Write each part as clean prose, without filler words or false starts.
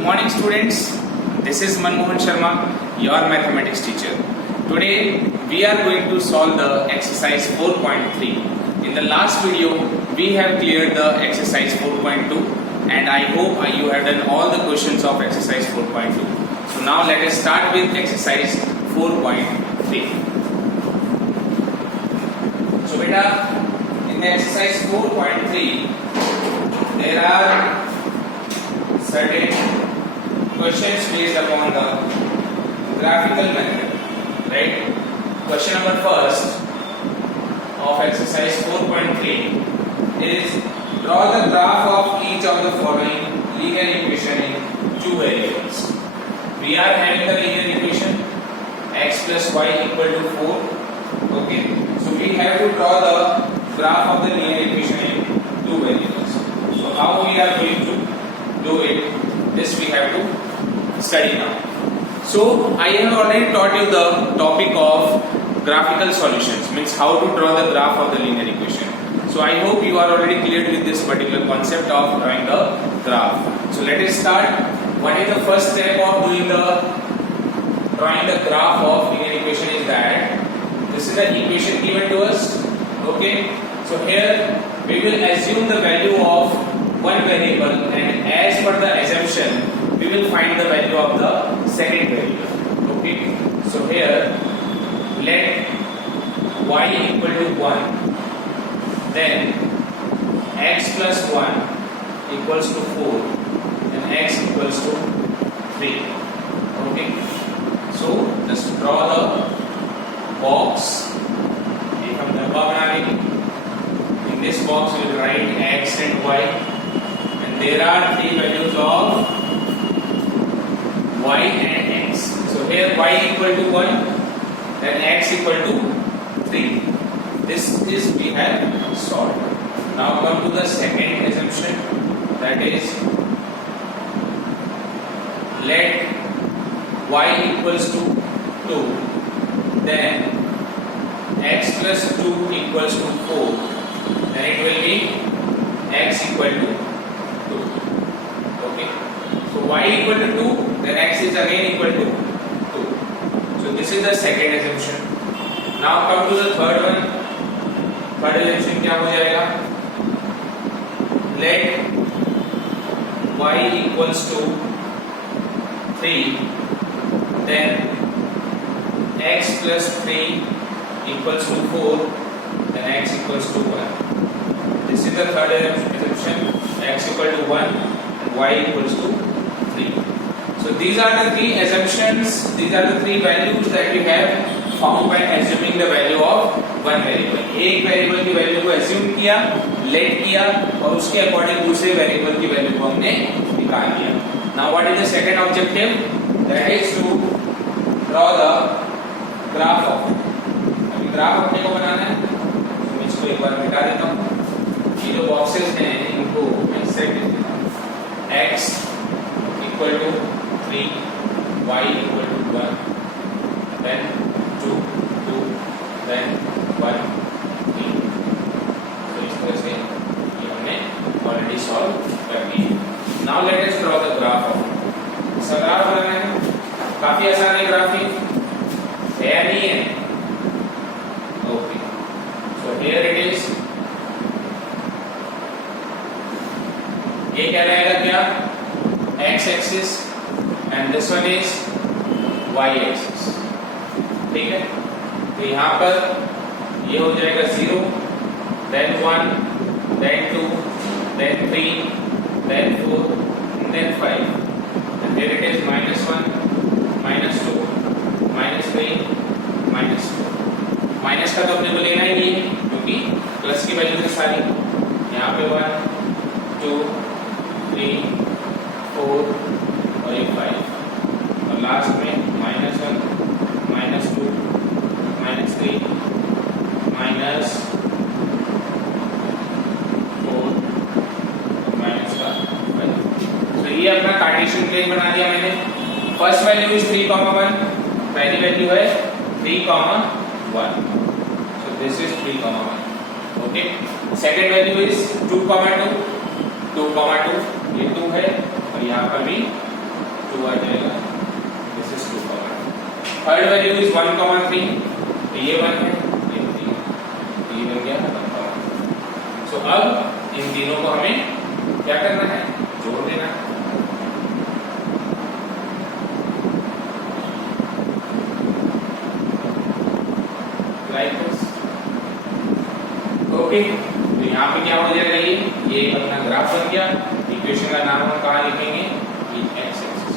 morning students, this is Manmohan Sharma, your mathematics teacher. Today we are going to solve the exercise 4.3. In the last video we have cleared the exercise 4.2 and I hope you have done all the questions of exercise 4.2. So now let us start with exercise 4.3. So beta, in the exercise 4.3 there are certain questions based upon the graphical method, right? Question number first of exercise 4.3 is draw the graph of each of the following linear equation in two variables. We are having the linear equation x plus y equal to 4. Okay, so we have to draw the graph of the linear equation in two variables. So how we are going to do it? This we have to study now. So I have already taught you the topic of graphical solutions, means how to draw the graph of the linear equation. So I hope you are already cleared with this particular concept of drawing the graph. So let us start. What is the first step of drawing the graph of linear equation is that this is the equation given to us. Okay, so here we will assume the value of one variable and as per the assumption we will find the value of the second variable. Okay, so here let y equal to 1, then x plus 1 equals to 4 and x equals to 3. Okay, so just draw the box. हम डब्बा बना लेंगे. In this box we will write x and y and there are three values of y and x. So here y equal to 1 and x equal to 3. This is we have solved. Now come to the second assumption, that is let y equals to 2, then x plus 2 equals to 4, then it will be x equal to 2. Okay, so y equal to 2, then x is again equal to 2. So this is the second assumption. Now come to the third one. Third assumption क्या हो जाएगा? Let y equals to 3, then x plus 3 equals to 4, then x equals to 1. This is the third assumption. X equal to 1 and y equals to 3. So these are the three assumptions, these are the three values that we have found by assuming the value of one variable. एक variable की value को assume किया, let किया और उसके according दूसरे variable की value को हमने निकाल लिया. Now what is the second objective? That is to draw the graph of. अभी ग्राफ अपने को बनाना है, तो मैं इसको एक बार मिटा देता हूँ. ये जो बॉक्सेस हैं इनको मैं सेट कर देता हूँ. x equal to 3, y equal to 1, then 2, then 1, 3. तो इस तरह से ये हमने ऑलरेडी सॉल्व कर दिया. Now let us draw the graph of. इसका ग्राफ बनाना है, काफी आसान है. ग्राफ है या नहीं है? Okay, so here it is. ये क्या रहेगा? क्या x axis and this one is y axis. ठीक है, तो यहाँ पर ये हो जाएगा 0, then 1, then 2, then 3, then 4, then 5. And here it is -1, -2, -3, -4. Minus का तो अपने को लेना ही नहीं है क्योंकि प्लस की वैल्यू है सारी. यहाँ पे 1, 2, 3, 4 और ये 5 और लास्ट में -1, -2, -3, -4 माइनस का 5. तो ये अपना कार्टेशियन प्लेन बना दिया मैंने. First value is 3, 1. पहली वैल्यू है 3, 1. So this is 3, 1. Okay. Second value is 2, 2. 2, 2. ये 2 है और यहाँ पर भी 2 आ जाएगा, this is 2, third value is 1,3, ये 1 है, ये 3, ये बन गया 1,3। सो अब इन तीनों को हमें क्या करना है, जोड़ देना है। ओके, तो यहाँ पे क्या हो जाएगा, ये अपना ग्राफ बन गया। इक्वेशन का नाम हम कहाँ लिखेंगे, एक्स एक्सिस,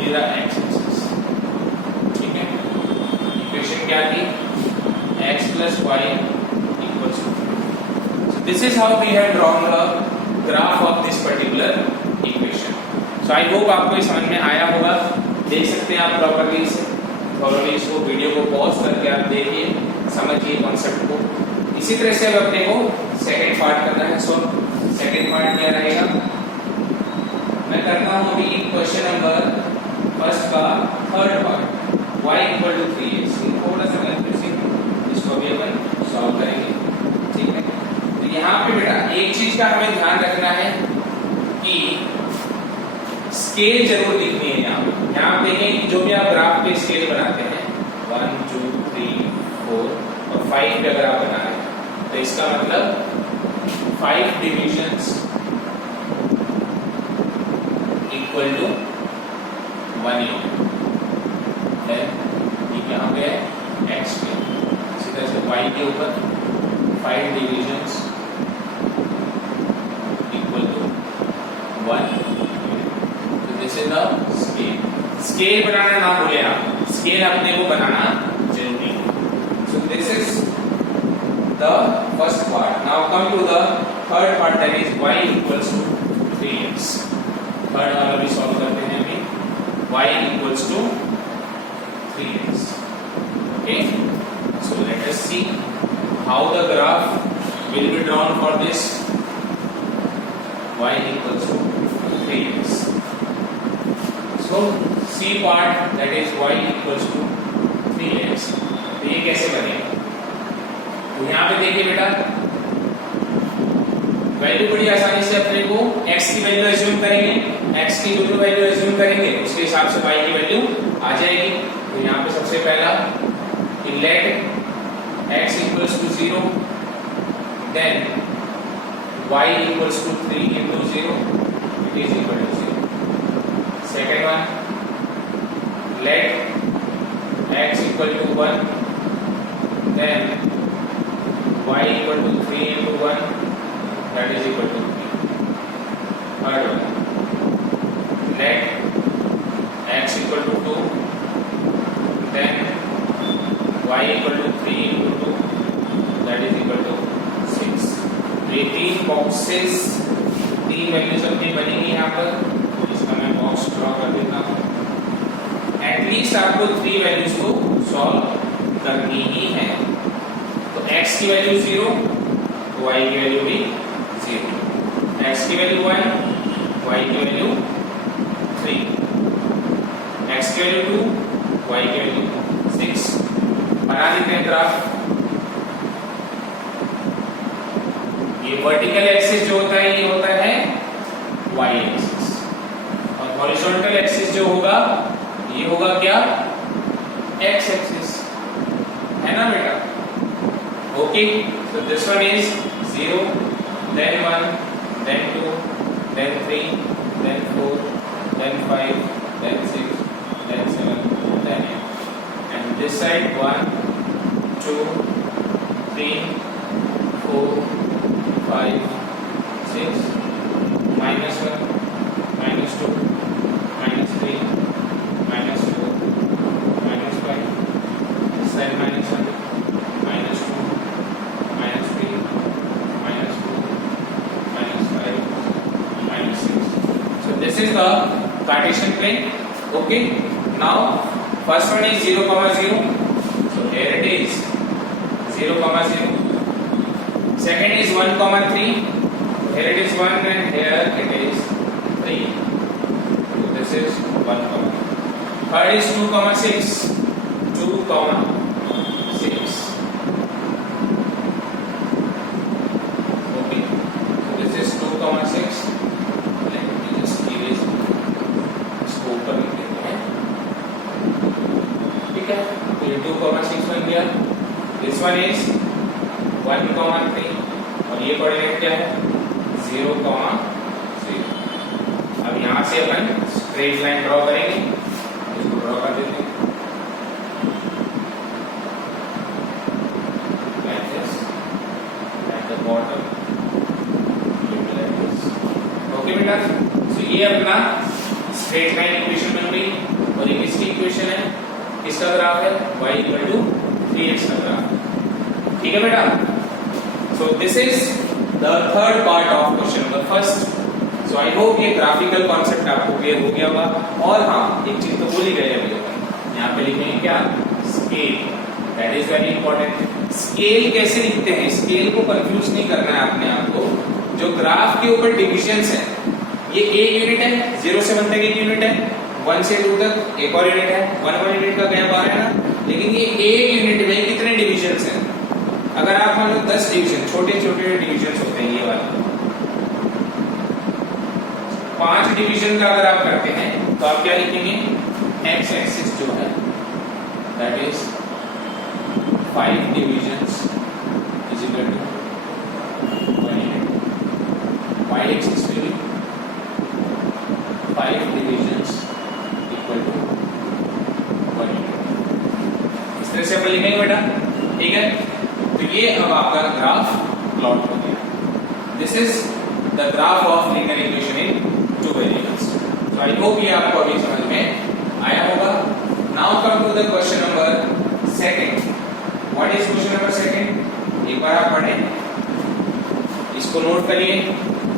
ये रहा एक्स एक्सिस, ठीक है। इक्वेशन क्या थी, x plus y equals to, so this is how we have drawn the graph of this particular equation. So I hope आपको ये समझ में आया होगा। देख सकते हैं आप प्रॉपर्ली इसे, थोड़ी इसको वीडियो को पॉज करके आप देखिए, समझिए कॉन्सेप्ट को। इसी तरह से अब अपने को सेकंड पार्ट करना है। सो सेकंड पार्ट क्या रहेगा, मैं करता हूँ अभी क्वेश्चन नंबर फर्स्ट का third part, y equal to 3x। थोड़ा सा कंफ्यूजिंग, इसको भी अपन सॉल्व करेंगे, ठीक है। तो यहाँ पे बेटा एक चीज का हमें ध्यान रखना है कि स्केल जरूर लिखनी है। यहाँ आप देखें, जो भी आप ग्राफ पे स्केल बनाते हैं 1 2 3 4 और 5 पे अगर आप बना रहे हैं, तो इसका मतलब 5 डिविजन्स इक्वल टू 1 यूनिट है। ये यहाँ पे है x पे, इसी तरह से y के ऊपर 5 divisions equal to 1। This is the scale. Scale बनाना ना भूले आप, स्केल अपने को बनाना जरूरी है। So this is the first part. Now come to the third part, that is y equals to 3x। Third वाला भी सॉल्व करते हैं अभी, y equals to 3x। Okay, so let us see how the graph will be drawn for this y equals to 3x. So C part, that is y equals to 3x, तो ये कैसे बनेगा, तो यहाँ पे देखिए बेटा वैल्यू बड़ी आसानी से अपने को x की वैल्यू एज्यूम करेंगे, x की जो वैल्यू एज्यूम करेंगे उसके हिसाब से y की वैल्यू आ जाएगी। तो यहाँ पे सबसे पहला let x equals to 0, then y equals to 3 into 0, it is equal to 0. Second one, let x equal to 1, then y equal to 3 into 1, that is equal to 3. Third one, let x equal to 2, then y equal to 3 into 2, that is equal to 6. ये 3 boxes, 3 values अपनी बनेंगी यहाँ पर। इसका मैं box draw कर देता हूँ। एटलीस्ट आपको 3 वैल्यूज को सॉल्व करनी ही है। तो x की वैल्यू 0, तो y की वैल्यू भी 0, x की वैल्यू 1, y की वैल्यू 3, x की वैल्यू 2, y की वैल्यू 6। बना देते हैं ग्राफ। ये वर्टिकल एक्सिस जो होता है ये होता है y एक्सिस, और हॉरिजॉन्टल एक्सिस जो होगा ये होगा क्या, x एक्सिस, है ना बेटा। Okay, so this one is 0, then 1, then 2, then 3, then 4, then 5, then 6, then 7, then 8. And this side 1, 2, 3, 4, 5, 6, minus 1, minus 2, minus 3, minus 4, minus 5, 7 minus 1, minus 2, minus 3, minus 4, minus 5, minus 6. So this is the Cartesian plane. Okay, now first one is 0, 0. So here it is 0, 0. Second is 1, 3. Here it is 1 and here it is 3. So this is 1, 3. Third is 2, 6. 2, 6. Okay. So this is 3 और ये coordinate क्या है 0, 0। अब यहाँ से अपन straight line draw करेंगे, इसको draw कर देते हैं like this at the bottom, like this। Okay बेटा, तो ये अपना स्ट्रेट लाइन इक्वेशन बन गई और ये किसकी इक्वेशन है, किसका ग्राफ है y = 3x का ग्राफ। ठीक है बेटा, सो this is the third part of question number first. So I hope ये ग्राफिकल कॉन्सेप्ट आपको क्लियर हो गया होगा। और हाँ, एक चीज तो भूल ही गए अभी अपन, यहाँ पे लिखेंगे क्या, scale, that is very important. Scale कैसे लिखते हैं, स्केल को कंफ्यूज नहीं करना है अपने आप को। जो ग्राफ के ऊपर डिविजन्स हैं, ये एक यूनिट है, 0 से 1 तक एक यूनिट है, 1 से 2 तक एक और यूनिट है, 1 यूनिट का गैप आ रहा है ना, लेकिन ये एक यूनिट में कितने डिविजन्स हैं। अगर आप मान लो 10 डिवीजन, छोटे छोटे डिविजन्स होते हैं ये वाले, 5 डिवीजन का अगर आप करते हैं तो आप क्या लिखेंगे, एक्स एक्सिस जो है that is 5 divisions is equal to 1 unit, y axis पे भी 5 डिविजन्स इक्वल टू 1 यूनिट। इस तरह से अपन लिखेंगे बेटा, ठीक है। तो ये अब आपका ग्राफ प्लॉट हो गया। This is the graph of linear equation in 2 variables. So I hope ये आपको अभी समझ में आया होगा। Now come to the question number second. What is question number second, एक बार आप पढ़ें, इसको नोट करिए,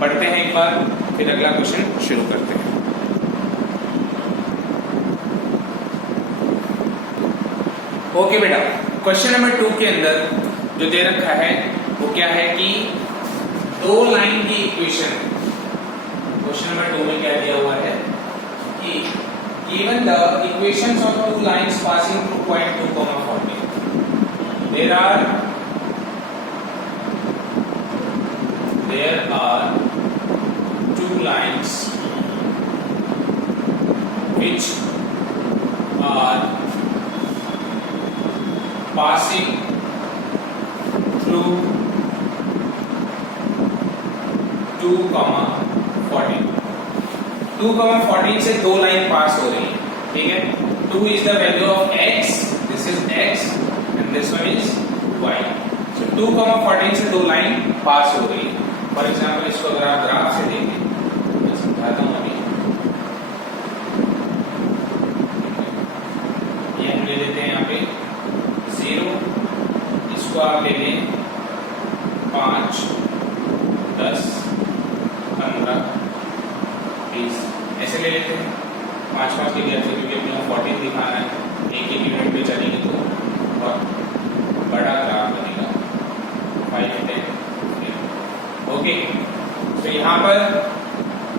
पढ़ते हैं एक बार, फिर अगला क्वेश्चन शुरू करते हैं। ओके बेटा, क्वेश्चन नंबर 2 के अंदर जो दे रखा है वो क्या है कि 2 लाइन की इक्वेशन। क्वेश्चन नंबर 2 में क्या दिया हुआ है कि given the equations of 2 lines passing through point 2, 40, there are 2 lines which are passing through 2, 14। 2, 14 से 2 लाइन पास हो रही है, ठीक है। 2 is the value of x, this is x and this one is y। so 2, 14 से 2 लाइन पास हो रही है। फॉर एग्जाम्पल इसको अगर आप ग्राफ से देखें, मैं समझाता हूँ अभी। ये हम ले लेते हैं यहाँ पे 0, इसको आप ले लें 5, 10, 15, 20 ऐसे ले लेते हैं 5-5 के गैप से, क्योंकि अपने को 14 दिखाना है, एक यूनिट पे चलेंगे तो बहुत बड़ा ग्राफ बनेगा, 5, 10। ओके, तो यहाँ पर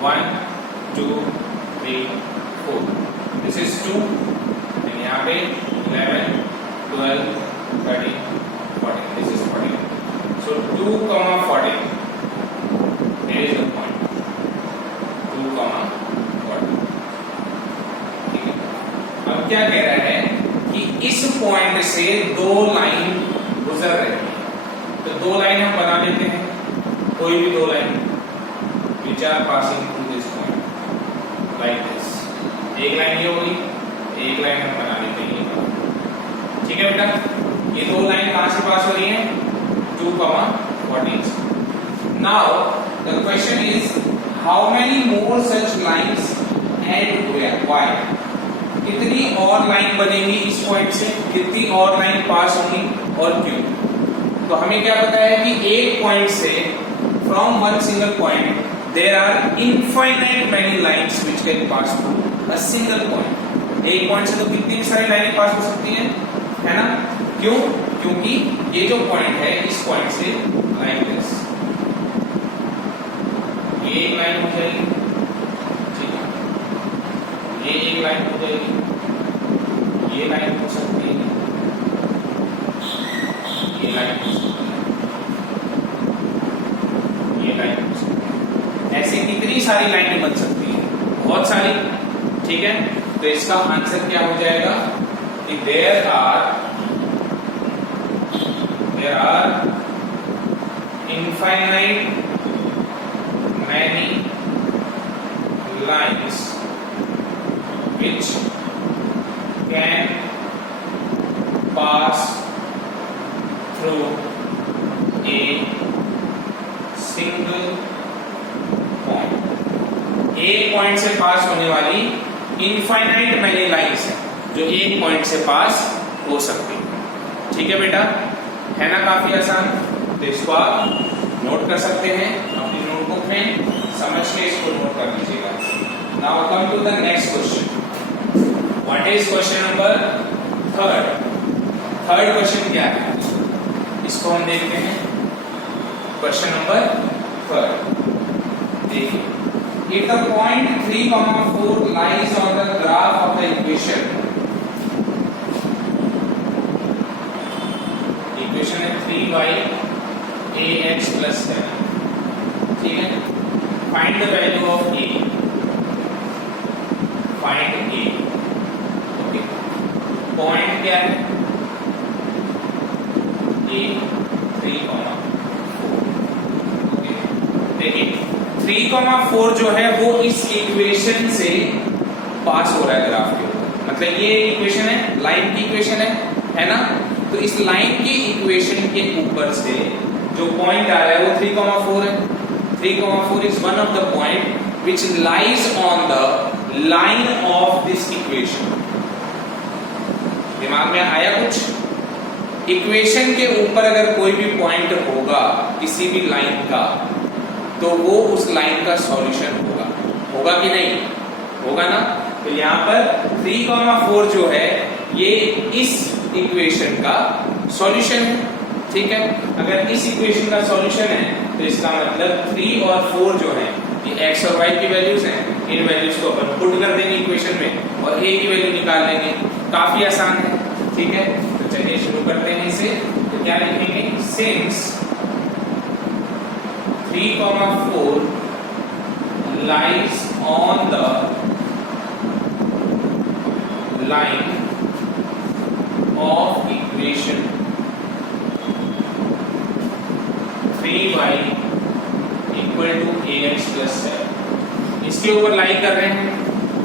1, 2, 3, 4, दिस इज 2, यहाँ पे 11, 12, 13, 14, this is 14। so 2, 14, there is the point 2, 14। ठीक है, अब क्या कह रहा है कि इस पॉइंट से 2 लाइन गुजर रही है, तो 2 लाइन हम बना लेते हैं, कोई भी 2 line which are passing through this point like this। एक लाइन ये होगी, एक लाइन हम बना लेते हैं, ठीक है बेटा। ये 2 लाइन कहां से पास हो रही है, 2, 14। Now the question is how many more such lines and why? कितनी और लाइन बनेंगी इस पॉइंट से, कितनी और लाइन पास होंगी और क्यों। तो हमें क्या पता है कि एक पॉइंट से from one single point there are infinite many lines which can pass through a single point। एक पॉइंट से तो कितनी सारी लाइनें पास हो सकती हैं, है ना। क्यों, क्योंकि ये जो पॉइंट है, इस पॉइंट से लाइन दिस, ये एक लाइन हो जाएगी, ठीक है, ये एक लाइन हो जाएगी, ये लाइन हो सकती है, ये लाइन हो सकती है, ये लाइन हो सकती है। ऐसी कितनी सारी लाइनें बन सकती हैं, बहुत सारी, ठीक है। तो इसका आंसर क्या हो जाएगा कि there are infinite many lines which can pass through a single point. एक पॉइंट से पास होने वाली इनफाइनाइट मैनी लाइंस है जो एक पॉइंट से पास हो सकती है। ठीक है बेटा, है ना काफी आसान। तो इसको आप नोट कर सकते हैं अपनी नोटबुक में, समझ के इसको नोट कर लीजिएगा। Now come to the next question. What is question number third? Third question क्या है इसको हम देखते हैं। क्वेश्चन नंबर थर्ड देखिए, if the point 3, 4 lies on the graph of the equation है 3y ax plus 7, ठीक है। find the value of a, find a, okay. Point क्या है a 3, 4, ओके। देखिए 3, 4 जो है वो इस इक्वेशन से पास हो रहा है ग्राफ के ऊपर, मतलब ये इक्वेशन है, लाइन की इक्वेशन है ना। तो इस लाइन की इक्वेशन के ऊपर से जो पॉइंट आ रहा है वो 3, 4 है। 3, 4 is one of the point which lies on the line of this equation. दिमाग में आया कुछ? इक्वेशन के ऊपर अगर कोई भी पॉइंट होगा किसी भी लाइन का तो वो उस लाइन का सॉल्यूशन होगा कि नहीं? होगा ना। तो यहाँ पर 3, 4 जो है ये इस इक्वेशन का सॉल्यूशन है, ठीक है। अगर इस इक्वेशन का सॉल्यूशन है तो इसका मतलब 3 और 4 जो है ये x और y की वैल्यूज हैं। इन वैल्यूज को अपन पुट कर देंगे इक्वेशन में और a की वैल्यू निकाल लेंगे। काफी आसान है, ठीक है। तो चलिए शुरू करते हैं इसे। तो क्या लिखेंगे? Since 3, 4 lies on the line of equation 3y equal to ax plus 7। इसके ऊपर लाई कर रहे हैं,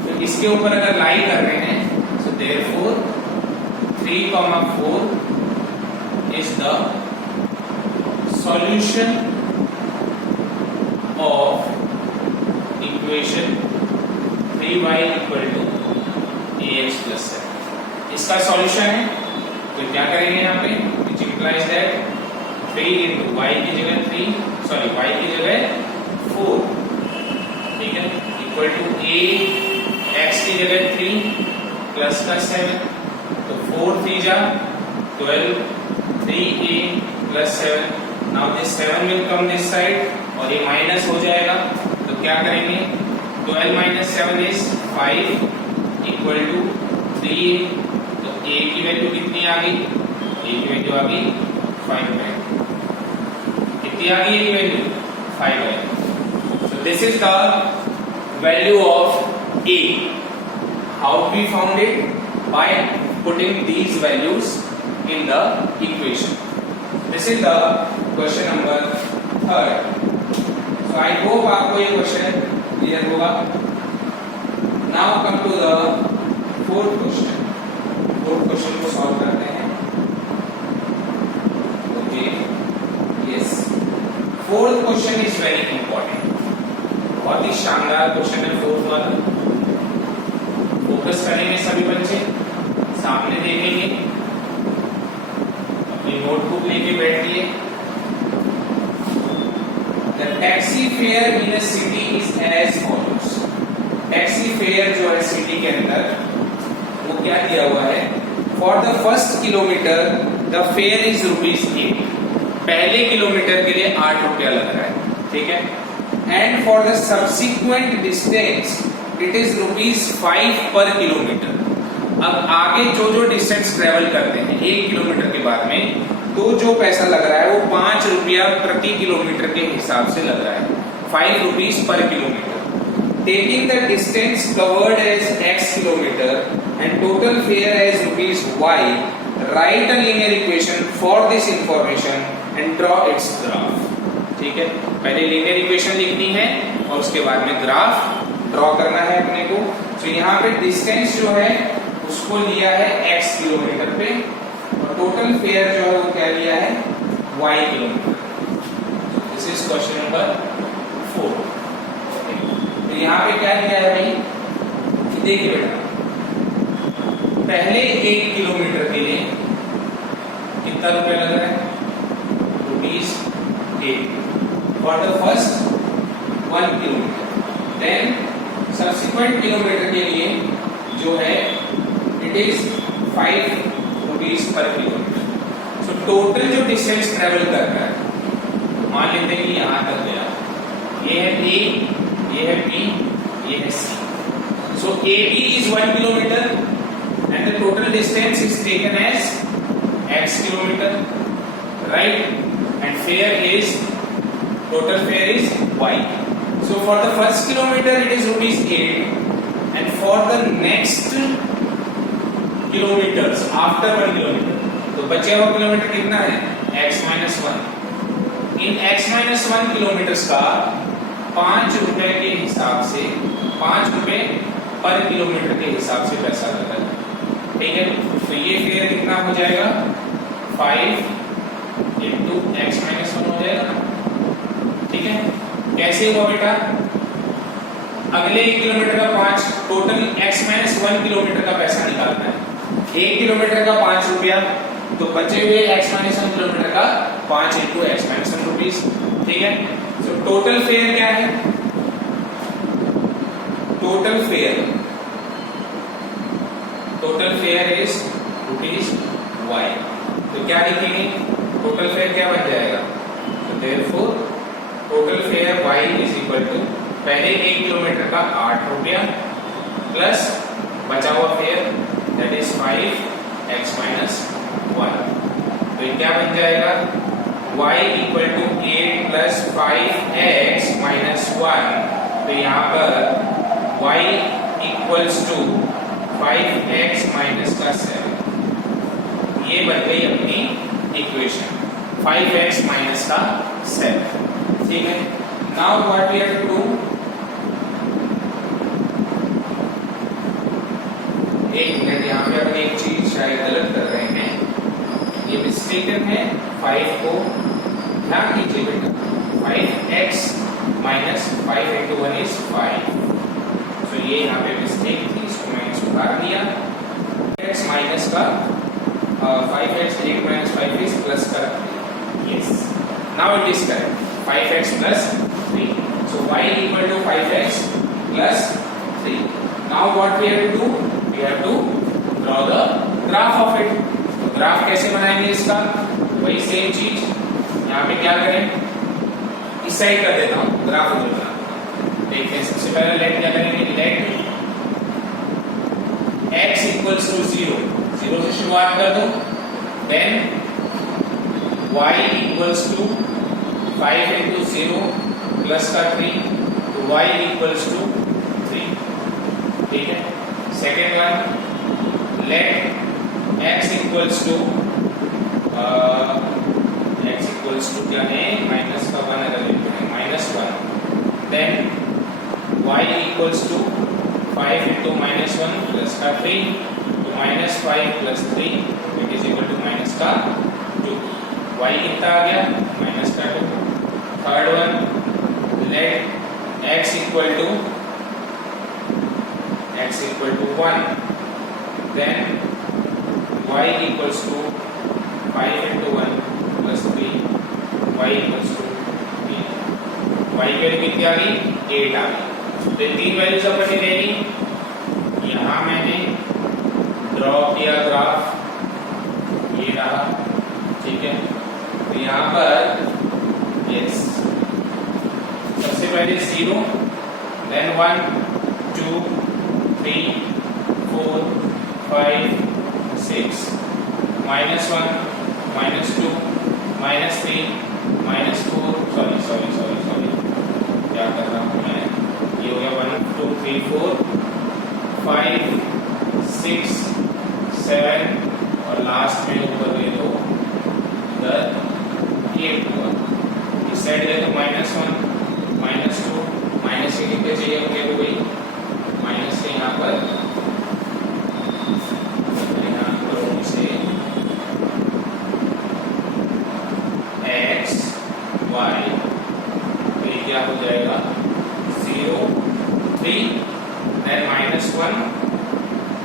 तो इसके ऊपर अगर लाई कर रहे हैं so therefore 3, 4 is the solution of equation 3y equal to ax plus 7। इसका सॉल्यूशन है तो क्या करेंगे यहाँ पे? which implies that 3 into y की जगह 3, सॉरी y की जगह 4, ठीक है, इक्वल टू a x की जगह 3 प्लस का 7, तो 4 3 जा 12, 3a plus 7। Now this 7 will come this side और ये माइनस हो जाएगा, तो क्या करेंगे? 12 minus 7 is 5 equal to 3a। तो a की वैल्यू कितनी आ गई? a की वैल्यू आ गई 5 है। कितनी आ गई a की वैल्यू? 5 है। So this is the value of a. How we found it? By putting these values in the equation. This is the question number third. So I hope आपको ये question clear होगा। Now come to the fourth question. Fourth question को solve करते हैं। Okay, yes, fourth question is very important, बहुत ही शानदार question है fourth वाला। फोकस करेंगे सभी बच्चे, सामने देखेंगे, अपनी नोटबुक लेके बैठिए। The taxi fare in a city is as follows. Taxi fare जो है सिटी के अंदर वो क्या दिया हुआ है? For the first kilometre the fair is ₹8। पहले किलोमीटर के लिए 8 रुपया लग रहा है, ठीक है। And for the subsequent distance it is ₹5 पर किलोमीटर। अब आगे जो जो डिस्टेंस ट्रेवल करते हैं 1 किलोमीटर के बाद में, तो जो पैसा लग रहा है वो 5 रुपया प्रति किलोमीटर के हिसाब से लग रहा है, 5 rupees पर kilometre. Taking the distance covered as x kilometer and total fare as ₹y, write a linear equation for this information and draw its graph. ठीक है, पहले लीनियर इक्वेशन लिखनी है और उसके बाद में ग्राफ ड्रॉ करना है अपने को। तो यहाँ पे डिस्टेंस जो है उसको लिया है x किलोमीटर पे और टोटल फेयर जो है वो क्या लिया है y kilometre. This is question number 4। तो यहाँ पे क्या लिया है भाई कि देखिए बेटा, पहले 1 किलोमीटर के लिए कितना रुपया लग रहा है, ₹8 for the first 1 kilometre. Then subsequent kilometre के लिए जो है इट इज ₹5 पर किलोमीटर। सो टोटल जो डिस्टेंस ट्रेवल कर रहा है, मान लेते हैं कि यहाँ तक गया, ये है A, ये है B, ये है C। So AB is 1 kilometer and the total distance is taken as x kilometer, right? And fare is, total fare is y. So for the first kilometer it is ₹8 and for the next kilometers after 1 kilometer, तो बचे हुआ kilometre कितना है x-1। इन x-1 kilometres का ₹5 के हिसाब से, ₹5 पर किलोमीटर के हिसाब से पैसा लगा है, ठीक है। तो ये फेयर कितना हो जाएगा, 5 into x-1 हो जाएगा, ठीक है। कैसे हुआ बेटा, अगले 1 किलोमीटर का 5, टोटल x-1 किलोमीटर का पैसा निकालना है। 1 किलोमीटर का ₹5, तो बचे हुए x-1 किलोमीटर का 5 into x-1 रुपीस, ठीक है। तो टोटल फेयर क्या है, टोटल फेयर इज ₹y। तो क्या लिखेंगे, टोटल फेयर क्या बन जाएगा, तो therefore total fare y is equal to पहले 1 किलोमीटर का ₹8 प्लस बचा हुआ फेयर दैट इज 5x-1। तो ये क्या बन जाएगा, y equal to 8 plus 5x-1। तो यहाँ पर y इक्वल्स टू 5x - 7। ये बन गई अपनी इक्वेशन 5x - 7, ठीक है। Now what we have to do, एक मिनट, यहाँ पे अपनी एक चीज शायद गलत कर रहे हैं, ये मिस्टेकन है। 5 को ध्यान दीजिए बेटा, 5x - 5 into 1 is 5। तो ये यहाँ पे मिस्टेक थी, इसको मैंने सुधार दिया। x माइनस का 5x 8 - 5 is plus का, yes, now it is correct, 5x plus 3। so y equal to 5x plus 3। now what we have to do, we have to draw the graph of it। तो graph कैसे बनाएंगे इसका, वही same चीज यहाँ पे क्या करें, इस साइड कर देता हूँ ग्राफ उधर बना। देखते हैं, सबसे पहले लेट क्या करेंगे, लेट x इक्वल्स टू 0 से शुरुआत कर दो, then y equals to 5 into 0 plus का 3, तो y इक्वल्स टू 3, ठीक है। Second one, let x equals to क्या है, माइनस का 1 अगर लेते हैं -1, then y equals to 5 into -1 plus का 3, तो -5 plus 3 it is equal to minus का 2। y कितना आ गया, -2। Third one, let x equal to 1, then y equals to 5 into 1 plus 3, y equals to 3। y की वैल्यू कितनी आ गई, 8 आ गई। तो 3 वैल्यूज अपन ने ले ली। यहाँ मैंने ड्रॉ किया ग्राफ, ये रहा, ठीक है। तो यहाँ पर यस, सबसे पहले 0, देन 1 2 3 4 5 6, -1 -2 -3 -4, सॉरी क्या कर रहा हूँ मैं, ये हो गया 1 2 3 4 5 6 7 और लास्ट में ऊपर ले लो इधर 8 हुआ, इस साइड गए तो -1 -2 माइनस के कितने चाहिए होंगे तो भाई माइनस के यहाँ पर से x y तो ये क्या हो जाएगा 0 3 then -1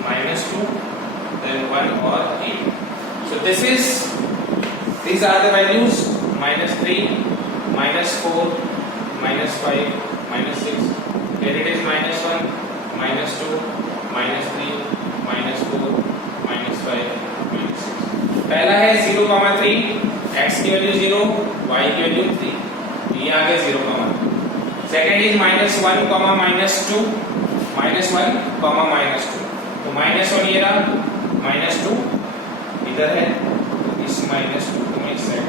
-2 then 1 और 8. So these are the values -3 -4 -5 -6. Here it is -1 -2 -3 -4 -5 -6. पहला है 0,3 x की वैल्यू 0 y की वैल्यू 3 ये आ गया 0, सेकेंड इज -1, -2 -1, -2 तो -1 ये रहा -2 इधर है इस -2 को मैं इस साइड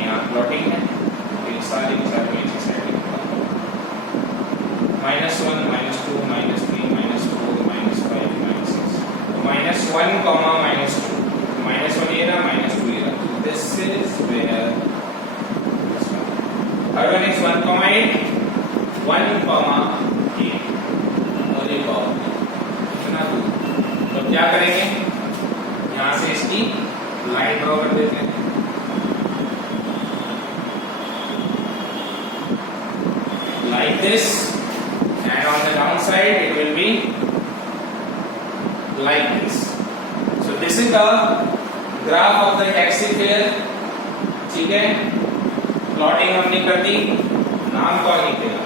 यहाँ प्लॉटिंग है तो इस सारे के साथ में इस साइड -1 -2 -3 -4 -5 -6 तो -1, -2 -1 ये रहा -2 ये रहा this is where third one is 1,8 1,8 और ये बहुत इतना दूर तो क्या करेंगे यहाँ से इसकी लाइन ड्रॉ कर देते हैं like this and on the down side it will be like this. So this is the graph of the taxi fare. ठीक है प्लॉटिंग हमने कर दी नाम कौन लिखेगा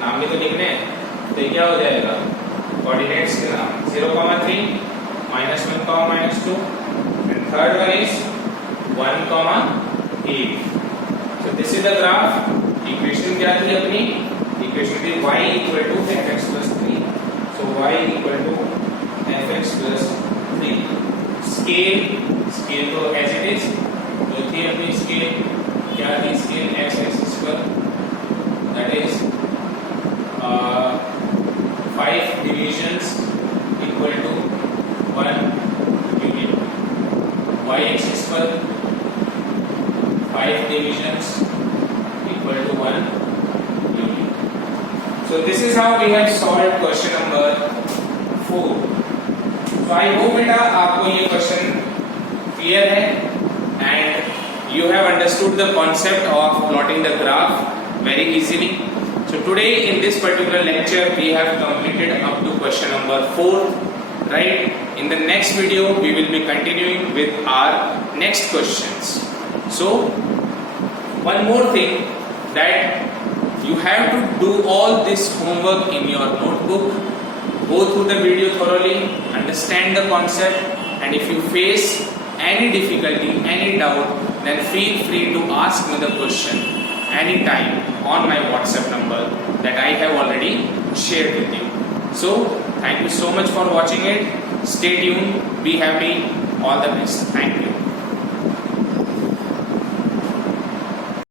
नाम भी तो लिखने तो ये क्या हो जाएगा कोऑर्डिनेट्स के नाम 0,3 -1, -2 and third one is 1,8. So this is the graph. Equation क्या थी अपनी इक्वेशन थी y = fx + 3. So y = fx + 3. Scale तो एज इट इज जो थी अपनी स्केल क्या थी स्केल x एक्सिस पर that is 5 divisions equal to 1 unit y axis पर 5 divisions equal to 1 unit. So this is how we have solved question number 4. So I hope बेटा आपको ये क्वेश्चन क्लियर है and you have understood the concept of plotting the graph very easily. So today in this particular lecture we have completed up to question number 4, right? In the next video we will be continuing with our next questions. So one more thing, that you have to do all this homework in your notebook, go through the video thoroughly, understand the concept, and if you face any difficulty, any doubt, then feel free to ask me the question anytime on my WhatsApp number that I have already shared with you. So thank you so much for watching it. Stay tuned, be happy, all the best. Thank you.